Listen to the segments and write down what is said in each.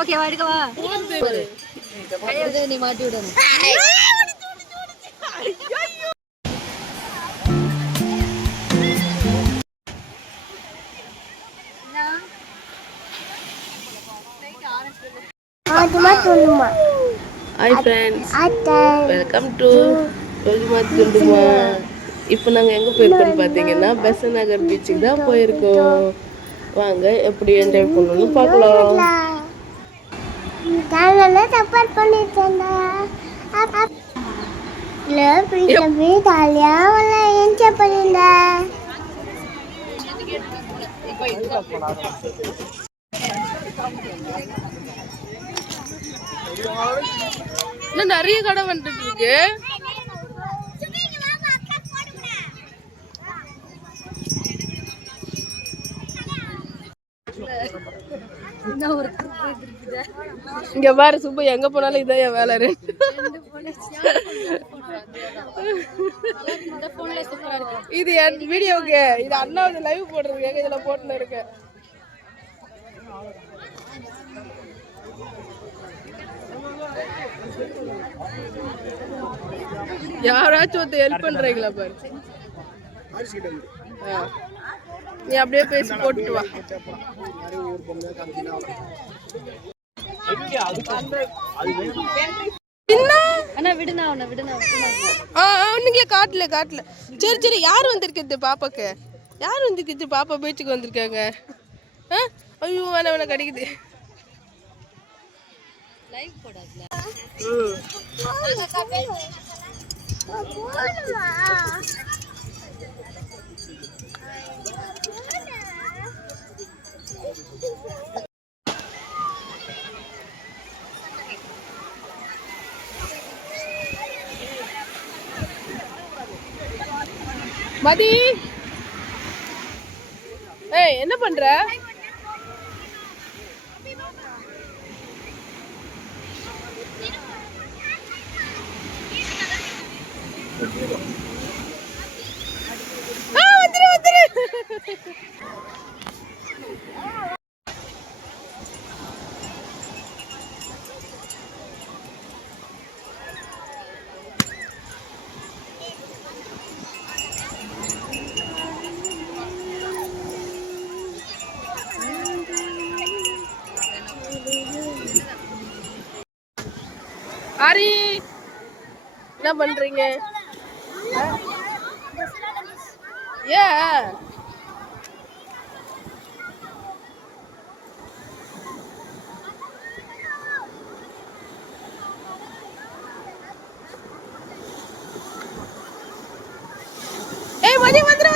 Okay வா எடுக்கவா நீ மாட்டி விடணும். Hi friends, welcome to Tolima Tunduma. இப்போ நாங்கள் எங்கே போயிருக்கோம்னு பார்த்தீங்கன்னா பெசன்ட் நகர் பீச்சுக்கு தான் போயிருக்கோம். வாங்க எப்படி என்ஜாய் பண்ணணும்னு பார்க்கலாம். இன்னும் நிறைய கடை வந்துட்டு இருக்கு. இங்க பாரு சுப்பு, எங்க போனாலும் இதான் என் வேலை. இது என் வீடியோக்கு, இது அண்ணாவது லைவ் போடுறதுக்காக இதுல போட்டுன்னு இருக்கு. யாராச்சும் ஒருத்தர் ஹெல்ப் பண்றீங்களா பாரு. நீ அப்படியே பேசி போட்டுட்டு வா. காட்டல. சரி யார் வந்திருக்கிறது பாப்பாக்கு? யார் வந்திருக்கிறது? பாப்பா பேச்சுக்கு வந்திருக்காங்க. ஐயோ வேணா கிடைக்குது. மதி, ஏய் என்ன பண்ற? ஆரி என்ன பண்றீங்க? ஏன் மதி வந்துரு.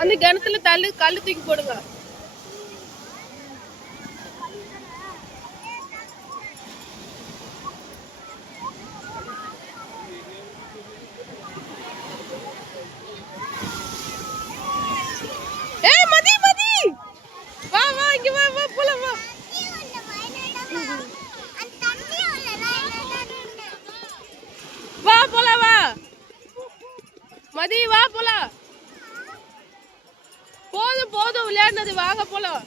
அந்த கிணத்துல கல்லு தூக்கி போடுங்க. மதி வா போலாம். போதும் விளையாடுனது, வாங்க போலாம்.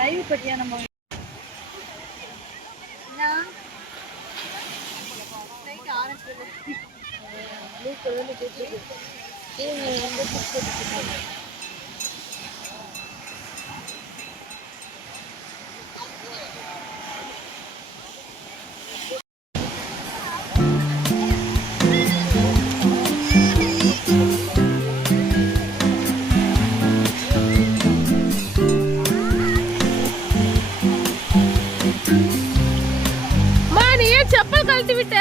லைவ் பட்டியா நம்ம ஆரஞ்சு நீ ஏன் செப்பல் கழட்டி விட்ட?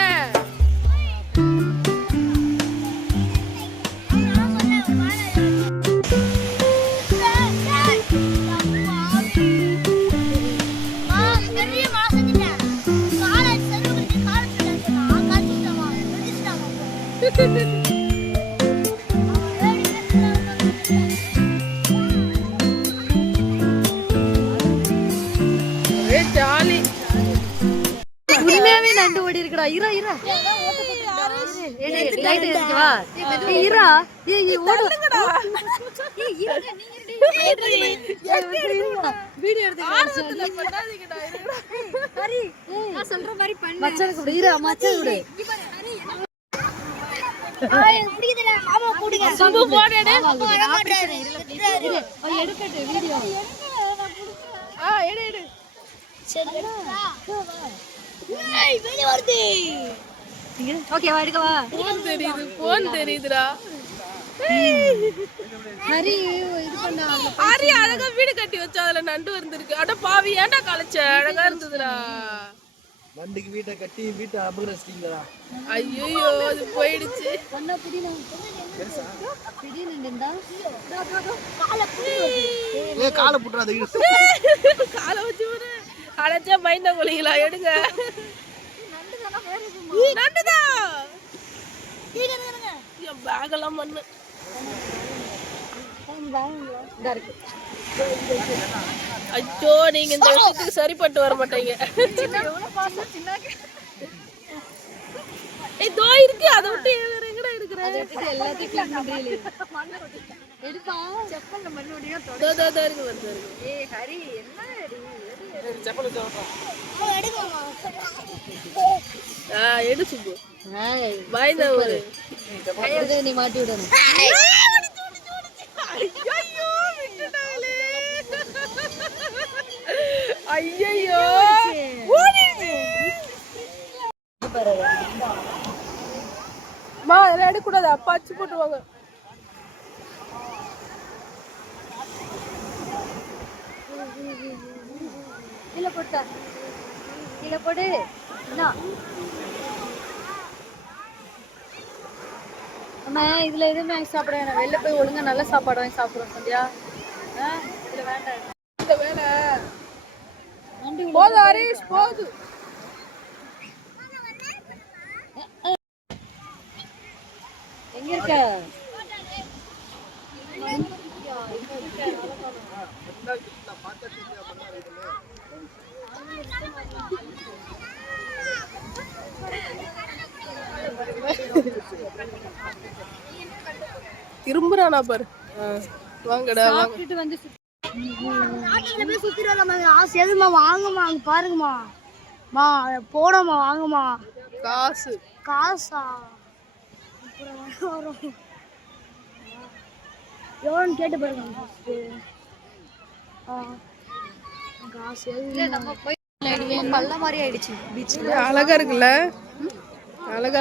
ஜாலி. உண்மையாவே நண்டு ஓடி இருக்குடா. இரா இரா லைட் எடுத்துவா. இரா ஓடுங்கடா. வீடியோ எடுத்துக்கறேன். ஹரி நான் சொல்ற மாதிரி பண்ணு. மச்சானுக்கு விடு. இரா மச்சான் விடு. எனக்கு பிடிக்கல. மாமா போடுங்க. சுபு போடு எடு. வர மாட்டாரு. எடுக்கட்டு வீடியோ. எடு எடு. சரிடா. ஏய் வெளிய வருது. ஓகே வா எடுக்கவா. போன் தெரியுதுடா. ஹரி இது பண்ணா. ஹரி அழகா வீடு கட்டி வச்சா அதுல நண்டு வந்திருக்கு. அட பாவி ஏன்டா கலச்ச? அழகா இருந்ததுடா. நண்டுக்கு வீட்டை கட்டி வீட்டை அபகரிச்சிட்டீங்களா? ஐயோ அது போயிடுச்சு. அண்ணா பிடினா. பிடி நண்டுடா. காலை புட்றாத. காலை வச்சு விடு. அடச்சே பயந்த கோழிங்களா எடுங்க. நண்டுதா. என் பேகெல்லாம் மண்ணு. அச்சோ நீங்க இந்த விஷயத்துக்கு சரிப்பட்டு வர மாட்டீங்க. இதோ இருக்கு. அதை விட்டு வேற எங்கடா இருக்கிற? எல்லாத்தையும் க்ளீன் பண்றீங்களே. எடுப்பா செப்பல்ல மண்ணு ஓடியா தோ இருக்கு வருது. ஏய் ஹரி என்னடி? செப்பல் வச்சா எடுங்கம்மா. எடு சுப்பு. பயந்த ஒரு கையில நீ மாட்டி விடணும். ஐயோ விட்டுட்டாங்களே. ஐயோ ஓடிடு. மா இதெல்லாம் எடுக்கக்கூடாது. அப்பா அச்சு போட்டுவாங்க. கீழே போட்டா. கீழே போடு. என்ன? அம்மா இதுல எதுவுமே சாப்பிட வேணாம். வெளில போய் ஒழுங்கா நல்ல சாப்பாடு வாங்கி சாப்பிடுறோம் சந்தியா. இதுல வேண்டாம். இந்த வேலை போதும் ஹரிஷ் போது. எங்க இருக்க? திரும்புறானா பாரு. வாங்கடா சாப்பிட்டுட்டு வந்து ஆட்டோல போய் சுத்திட்டு வரலாமா? ஆசைமா வாங்கம்மா. அங்க பாருங்கம்மா. மா போடமா வாங்கம்மா. காசு காசா? எவ்வளோன்னு கேட்டு பாருங்க. காசு நம்ம போய் பல்ல மாதிரி ஆயிடுச்சு பீச்ல. அழகா இருக்குல்ல. அழகா